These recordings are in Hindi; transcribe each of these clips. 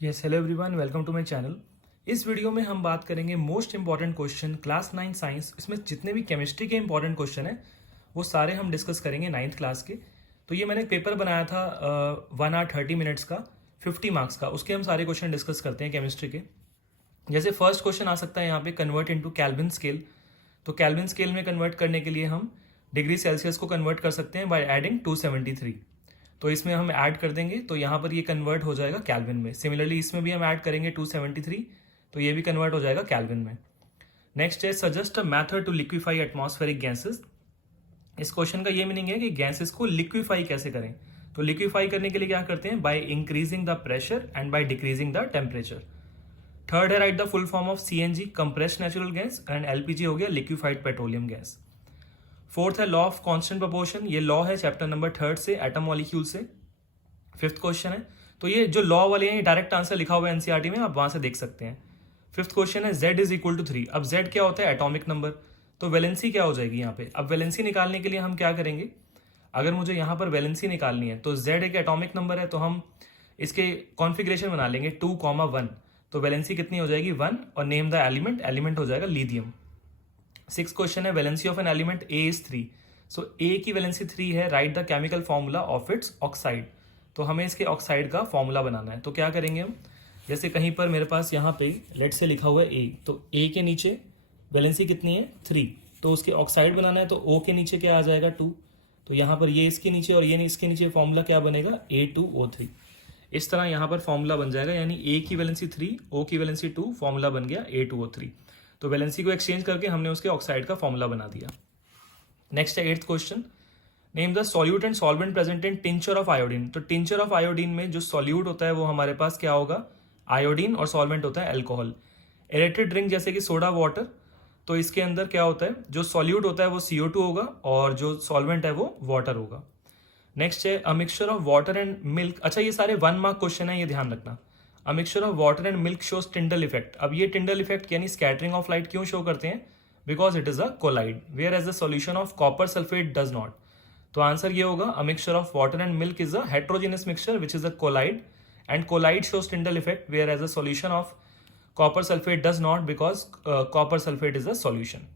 Yes hello everyone, welcome to my channel. इस वीडियो में हम बात करेंगे most important question class 9 science. इसमें जितने भी केमिस्ट्री के इंपॉर्टेंट क्वेश्चन हैं वो सारे हम डिस्कस करेंगे 9th क्लास के। तो ये मैंने एक पेपर बनाया था 1 आवर 30 मिनट्स का 50 मार्क्स का, उसके हम सारे क्वेश्चन डिस्कस करते हैं केमिस्ट्री के। जैसे फर्स्ट क्वेश्चन आ सकता है यहाँ पे, कन्वर्ट इनटू केल्विन स्केल। तो केल्विन स्केल में कन्वर्ट करने के लिए हम डिग्री सेल्सियस को कन्वर्ट कर सकते हैं बाय एडिंग 273। तो इसमें हम ऐड कर देंगे तो यहाँ पर ये कन्वर्ट हो जाएगा केल्विन में। सिमिलरली इसमें भी हम ऐड करेंगे 273, तो ये भी कन्वर्ट हो जाएगा केल्विन में। नेक्स्ट है suggest a method to liquefy atmospheric gases. इस क्वेश्चन का ये मीनिंग है कि गैसेस को लिक्विफाई कैसे करें। तो लिक्विफाई करने के लिए क्या करते हैं, by increasing the pressure and by decreasing the temperature. Third है write the full form of CNG compressed natural gas, and LPG हो गया लिक्विफाइड पेट्रोलियम गैस। फोर्थ है लॉ ऑफ कांस्टेंट प्रोपोर्शन, ये लॉ है चैप्टर नंबर 3 से, एटम मॉलिक्यूल से। फिफ्थ क्वेश्चन है, तो ये जो लॉ वाले हैं ये डायरेक्ट आंसर लिखा हुआ है एनसीईआरटी में, आप वहां से देख सकते हैं। फिफ्थ क्वेश्चन है z इज इक्वल टू 3। अब z क्या होता है, एटॉमिक नंबर। तो वैलेंसी क्या हो जाएगी यहाँ पे। अब वैलेंसी निकालने के लिए हम क्या करेंगे, अगर मुझे यहाँ पर वैलेंसी निकालनी है तो z एक एटॉमिक नंबर है, तो हम इसके कॉन्फिग्रेशन बना लेंगे 2,1। तो वैलेंसी कितनी हो जाएगी 1, और नेम द एलिमेंट, एलिमेंट हो जाएगा लिथियम। सिक्स क्वेश्चन है, valency of an element A is 3। सो ए की वैलेंसी 3 है, write the chemical formula of its oxide. तो हमें इसके ऑक्साइड का फॉर्मूला बनाना है। तो क्या करेंगे हम, जैसे कहीं पर मेरे पास यहाँ पे लेट से लिखा हुआ है ए, तो ए के नीचे वैलेंसी कितनी है 3, तो उसके ऑक्साइड बनाना है। तो ओ के नीचे क्या आ जाएगा 2, तो यहाँ पर ये इसके नीचे और ये इसके नीचे फॉर्मूला क्या बनेगा A2O3। इस तरह यहाँ पर फॉर्मूला बन जाएगा, यानी ए की वैलेंसी 3, ओ की वैलेंसी 2, फॉर्मूला बन गया A2O3। तो वैलेंसी को एक्सचेंज करके हमने उसके ऑक्साइड का फॉर्मूला बना दिया। नेक्स्ट है 8th question, name the solute and solvent present in tincture of iodine. तो टिंचर ऑफ आयोडीन में जो सॉल्यूट होता है वो हमारे पास क्या होगा, आयोडीन, और सॉल्वेंट होता है अल्कोहल। एरेटेड ड्रिंक जैसे कि सोडा वाटर, तो इसके अंदर क्या होता है, जो सॉल्यूट होता है वो CO2 होगा और जो सॉल्वेंट है वो वाटर होगा। नेक्स्ट है अ mixture of water and milk. अच्छा, ये सारे 1 मार्क क्वेश्चन है, ये ध्यान रखना। A mixture of water and milk shows Tyndall effect. अब ये टिंडल इफेक्ट यानी स्कैटरिंग ऑफ लाइट क्यों शो करते हैं, because it is a colloid, whereas the solution of copper sulphate does not. तो आंसर ये होगा, a mixture of water and milk is a heterogeneous mixture which is a colloid, and colloid shows Tyndall effect whereas a solution of copper sulphate does not, because copper sulphate is a solution.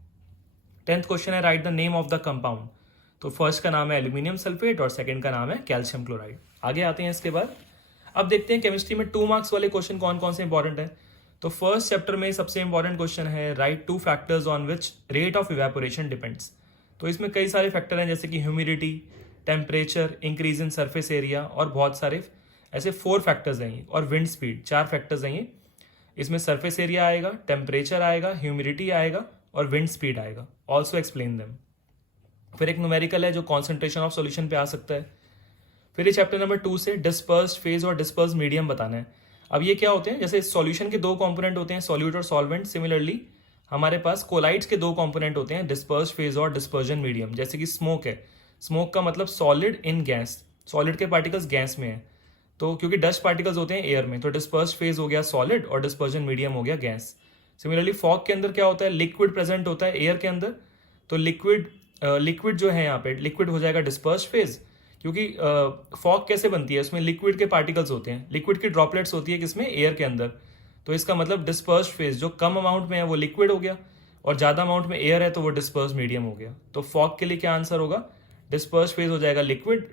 10th question है write the name of the compound. तो फर्स्ट का नाम है एल्यूमिनियम सल्फेट और सेकंड का नाम है कैल्शियम क्लोराइड। आगे आते हैं इसके बाद, अब देखते हैं केमिस्ट्री में 2 मार्क्स वाले क्वेश्चन कौन कौन से इंपॉर्टेंट है। तो फर्स्ट चैप्टर में सबसे इंपॉर्टेंट क्वेश्चन है right 2 factors on which rate of evaporation depends. तो इसमें कई सारे फैक्टर हैं, जैसे कि humidity, temperature, increase in surface area, और बहुत सारे ऐसे 4 फैक्टर्स हैं ये, और विंड स्पीड, 4 फैक्टर्स हैं ये। इसमें सरफेस एरिया आएगा, टेम्परेचर आएगा, ह्यूमिडिटी आएगा, और विंड स्पीड आएगा। Also explain them. फिर एक न्यूमेरिकल है जो कॉन्सेंट्रेशन ऑफ सॉल्यूशन पे आ सकता है। फिर ये चैप्टर नंबर 2 से डिस्पर्स्ड फेज और डिस्पर्स्ड मीडियम बताना है। अब ये क्या होते हैं, जैसे सॉल्यूशन के 2 कंपोनेंट होते हैं, सॉल्यूट और सॉल्वेंट। सिमिलरली हमारे पास कोलाइड्स के 2 कंपोनेंट होते हैं, डिस्पर्स्ड फेज और डिस्पर्जन मीडियम। जैसे कि स्मोक है, स्मोक का मतलब सॉलिड इन गैस, सॉलिड के पार्टिकल्स गैस में है, तो क्योंकि डस्ट पार्टिकल्स होते हैं एयर में, तो डिस्पर्स्ड फेज हो गया सॉलिड और डिस्पर्जन मीडियम हो गया गैस। सिमिलरली फॉग के अंदर क्या होता है, लिक्विड प्रेजेंट होता है एयर के अंदर, तो लिक्विड जो है यहाँ पे लिक्विड हो जाएगा डिस्पर्स्ड फेज, क्योंकि फॉग कैसे बनती है, उसमें लिक्विड के पार्टिकल्स होते हैं, लिक्विड की ड्रॉपलेट्स होती है किसमें, एयर के अंदर। तो इसका मतलब डिस्पर्स्ड फेज जो कम अमाउंट में है वो लिक्विड हो गया, और ज्यादा अमाउंट में एयर है तो वो डिस्पर्स्ड मीडियम हो गया। तो फॉग के लिए क्या आंसर होगा, डिस्पर्स्ड फेज हो जाएगा लिक्विड,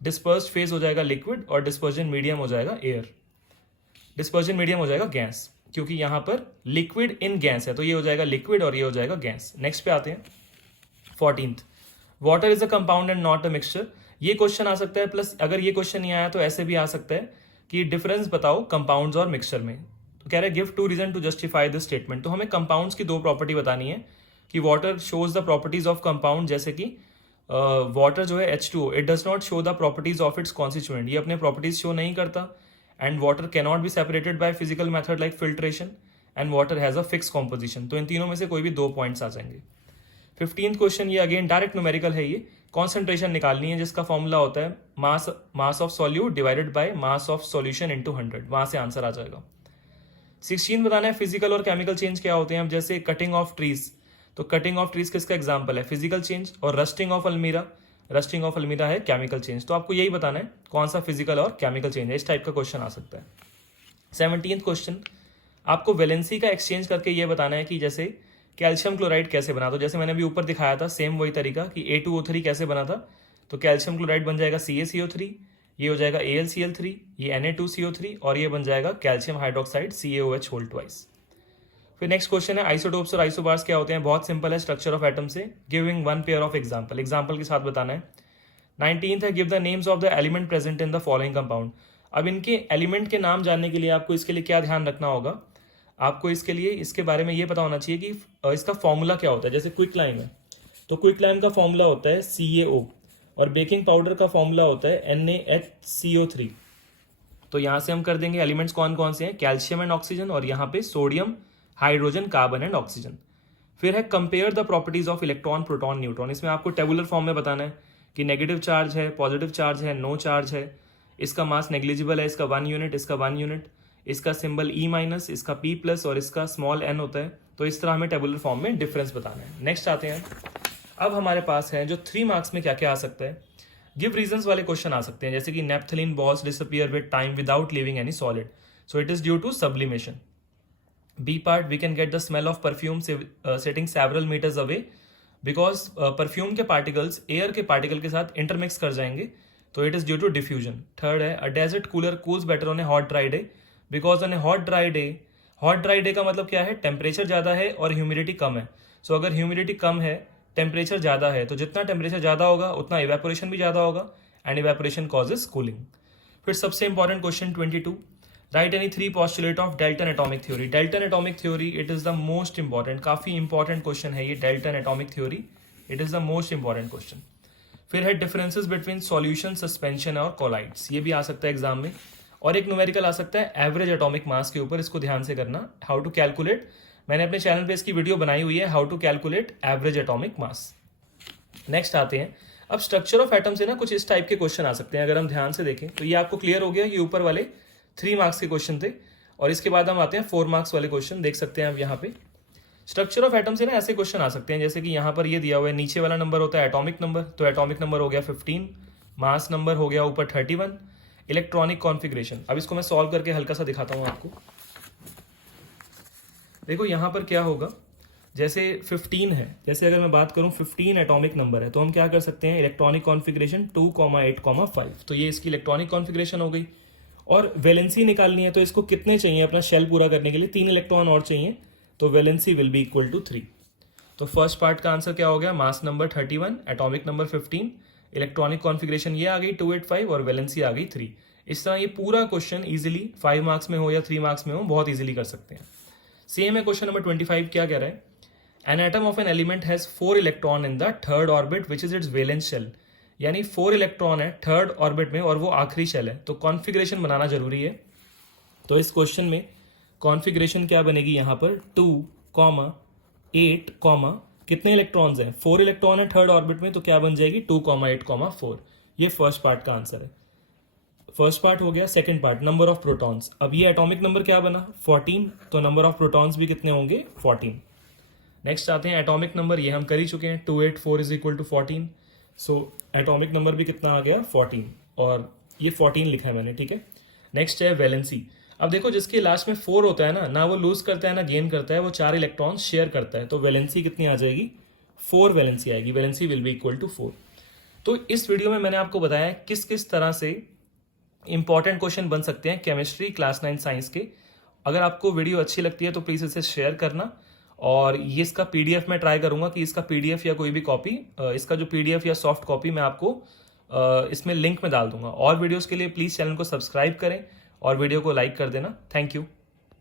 डिस्पर्स्ड फेज हो जाएगा लिक्विड, और डिस्पर्जन मीडियम हो जाएगा एयर, डिस्पर्जन मीडियम हो जाएगा गैस, क्योंकि यहां पर लिक्विड इन गैस है, तो ये हो जाएगा लिक्विड और ये हो जाएगा गैस। नेक्स्ट पे आते हैं 14th, water is a compound and not a mixture. ये क्वेश्चन आ सकता है, प्लस अगर ये क्वेश्चन नहीं आया तो ऐसे भी आ सकता है कि डिफरेंस बताओ कंपाउंड्स और मिक्सचर में। तो कह रहे हैं give 2 reason to justify this statement. तो हमें कंपाउंड्स की 2 प्रॉपर्टी बतानी है कि water shows the properties of compound, जैसे कि वाटर जो है H2O, it does not show the properties of its constituent, ये अपने प्रॉपर्टीज शो नहीं करता। And water cannot be separated by physical method like filtration, and water has a fix composition. तो इन तीनों में से कोई भी 2 पॉइंट्स आ जाएंगे। 15th क्वेश्चन, ये अगेन डायरेक्ट न्यूमेरिकल है, ये कॉन्सेंट्रेशन निकालनी है, जिसका फॉर्मूला होता है mass of solute divided by mass of solution into 100, वहां से आंसर आ जाएगा। 16 बताना है फिजिकल और केमिकल चेंज क्या होते हैं। अब जैसे कटिंग ऑफ ट्रीज, तो कटिंग ऑफ ट्रीज किसका एग्जाम्पल है, फिजिकल चेंज, और रस्टिंग ऑफ अलमीरा, रस्टिंग ऑफ अलमीरा है केमिकल चेंज। तो आपको यही बताना है कौन सा फिजिकल और केमिकल चेंज है, इस टाइप का क्वेश्चन आ सकता है। 17th क्वेश्चन, आपको वैलेंसी का एक्सचेंज करके ये बताना है कि जैसे कैल्शियम क्लोराइड कैसे बना। तो जैसे मैंने अभी ऊपर दिखाया था सेम वही तरीका कि A2O3 कैसे बना था। तो कैल्शियम क्लोराइड बन जाएगा CaCO3, ये हो जाएगा AlCl3, ये Na2CO3 और ये बन जाएगा calcium hydroxide CaOH whole twice. फिर नेक्स्ट क्वेश्चन है आइसोटोप्स और आइसोबार्स क्या होते हैं। बहुत सिंपल है स्ट्रक्चर ऑफ एटम से, giving one pair of example, example के साथ बताना है। 19th है give the names of the element present in the following compound. अब इनके एलिमेंट के नाम जानने के लिए आपको इसके लिए क्या ध्यान रखना होगा, आपको इसके लिए इसके बारे में ये पता होना चाहिए कि इसका फॉर्मूला क्या होता है। जैसे क्विक लाइम है तो क्विक लाइम का फॉर्मूला होता है CaO और बेकिंग पाउडर का फॉर्मूला होता है NaHCO3। तो यहाँ से हम कर देंगे एलिमेंट्स कौन कौन से हैं, कैल्शियम एंड ऑक्सीजन, और यहाँ पे sodium, hydrogen, carbon and oxygen. फिर है compare the properties of electron, proton, neutron. इसमें आपको टेबुलर फॉर्म में बताना है कि नेगेटिव चार्ज है, पॉजिटिव चार्ज है, नो चार्ज है, इसका मास नेग्लिजिबल है, इसका 1 यूनिट, इसका 1 यूनिट, इसका सिंबल E-, इसका P+, और इसका स्मॉल n होता है। तो इस तरह हमें टेबुलर फॉर्म में डिफरेंस बताना है। नेक्स्ट आते हैं, अब हमारे पास है जो 3 मार्क्स में क्या क्या आ सकता है। गिव रीजंस वाले क्वेश्चन आ सकते हैं, जैसे कि naphthalene balls disappear with time without leaving any solid, so it is due to sublimation. B part, we can get the smell of perfume sitting several metres away because perfume के पार्टिकल्स एयर के पार्टिकल के साथ इंटरमिक्स कर जाएंगे, तो it is due to diffusion. Third है a desert cooler cools better on a hot dry day because on a hot dry day का मतलब क्या है, टेम्परेचर ज़्यादा है और ह्यूमिडिटी कम है। सो अगर ह्यूमिडिटी कम है, टेम्परेचर ज़्यादा है, तो जितना टेम्परेचर ज़्यादा होगा उतना इवेपोरेशन भी ज़्यादा होगा एंड इवेपोरेशन कॉजेज कूलिंग। फिर सबसे important question 22, write any 3 postulate of Dalton atomic theory. Dalton atomic theory it is the most important, काफ़ी इंपॉर्टेंट क्वेश्चन है ये Dalton atomic theory, it is the most important question. फिर है डिफरेंसेस बिटवीन सॉल्यूशन, सस्पेंशन और कोलाइड्स, ये भी आ सकता है एग्जाम में। और एक न्यूमेरिकल आ सकता है एवरेज एटॉमिक मास के ऊपर, इसको ध्यान से करना, हाउ टू कैलकुलेट। मैंने अपने चैनल पे इसकी वीडियो बनाई हुई है, how to calculate average atomic mass. Next आते हैं, अब स्ट्रक्चर ऑफ एटम से ना कुछ इस टाइप के क्वेश्चन आ सकते हैं। अगर हम ध्यान से देखें तो ये आपको क्लियर हो गया, ये ऊपर वाले 3 मार्क्स के क्वेश्चन थे, और इसके बाद हम आते हैं 4 मार्क्स वाले क्वेश्चन। देख सकते हैं आप यहाँ पे स्ट्रक्चर ऑफ एटम से ना ऐसे क्वेश्चन आ सकते हैं, जैसे कि यहाँ पर ये दिया हुआ है, नीचे वाला नंबर होता है एटॉमिक नंबर, तो एटॉमिक नंबर हो गया 15, मास नंबर हो गया ऊपर 31, इलेक्ट्रॉनिक कॉन्फ़िगरेशन। अब इसको मैं सॉल्व करके हल्का सा दिखाता हूँ आपको। देखो यहाँ पर क्या होगा, जैसे 15 है, जैसे अगर मैं बात करूँ 15 एटॉमिक नंबर है, तो हम क्या कर सकते हैं, इलेक्ट्रॉनिक कॉन्फ़िगरेशन 2,8,5, तो ये इसकी इलेक्ट्रॉनिक कॉन्फ़िगरेशन हो गई। और वैलेंसी निकालनी है, तो इसको कितने चाहिए अपना शेल पूरा करने के लिए, 3 इलेक्ट्रॉन और चाहिए, तो valency will be equal to 3। तो फर्स्ट पार्ट का आंसर क्या हो गया, mass number 31, atomic number 15, electronic configuration ये आ गई 285 और वैलेंसी आ गई 3। इस तरह ये पूरा क्वेश्चन इजीली 5 मार्क्स में हो या 3 मार्क्स में हो, बहुत इजीली कर सकते हैं। सेम है क्वेश्चन नंबर 25, क्या कह रहा है, an atom of an element has 4 electron in the third orbit which is its valence shell. यानी 4 इलेक्ट्रॉन है थर्ड ऑर्बिट में और वो आखिरी शेल है, तो कॉन्फ़िगरेशन बनाना जरूरी है। तो इस क्वेश्चन में कॉन्फ़िगरेशन क्या बनेगी, यहाँ पर 2,8, कितने इलेक्ट्रॉन्स हैं, 4 इलेक्ट्रॉन है थर्ड ऑर्बिट में, तो क्या बन जाएगी 2,8,4। ये फर्स्ट पार्ट का आंसर है। फर्स्ट पार्ट हो गया। Second part, number of protons. अब ये एटॉमिक नंबर क्या बना 14, तो नंबर ऑफ प्रोटॉन्स भी कितने होंगे 14। नेक्स्ट आते हैं एटॉमिक नंबर, ये हम कर ही चुके हैं, 284 is equal to 14, so atomic number भी कितना आ गया 14, और ये 14 लिखा है मैंने, ठीक है। नेक्स्ट है वैलेंसी। अब देखो जिसके लास्ट में 4 होता है ना वो लूज करता है ना गेन करता है, वो 4 इलेक्ट्रॉन शेयर करता है, तो वैलेंसी कितनी आ जाएगी 4 वैलेंसी आएगी, valency will be equal to 4। तो इस वीडियो में मैंने आपको बताया किस किस तरह से इंपॉर्टेंट क्वेश्चन बन सकते हैं केमिस्ट्री क्लास 9 साइंस के। अगर आपको वीडियो अच्छी लगती है तो प्लीज़ इसे शेयर करना, और ये इसका पीडीएफ मैं ट्राई करूंगा कि इसका पीडीएफ या कोई भी कॉपी, इसका जो पीडीएफ या सॉफ्ट कॉपी मैं आपको इसमें लिंक में डाल दूंगा। और वीडियोस के लिए प्लीज़ चैनल को सब्सक्राइब करें और वीडियो को लाइक कर देना। Thank you.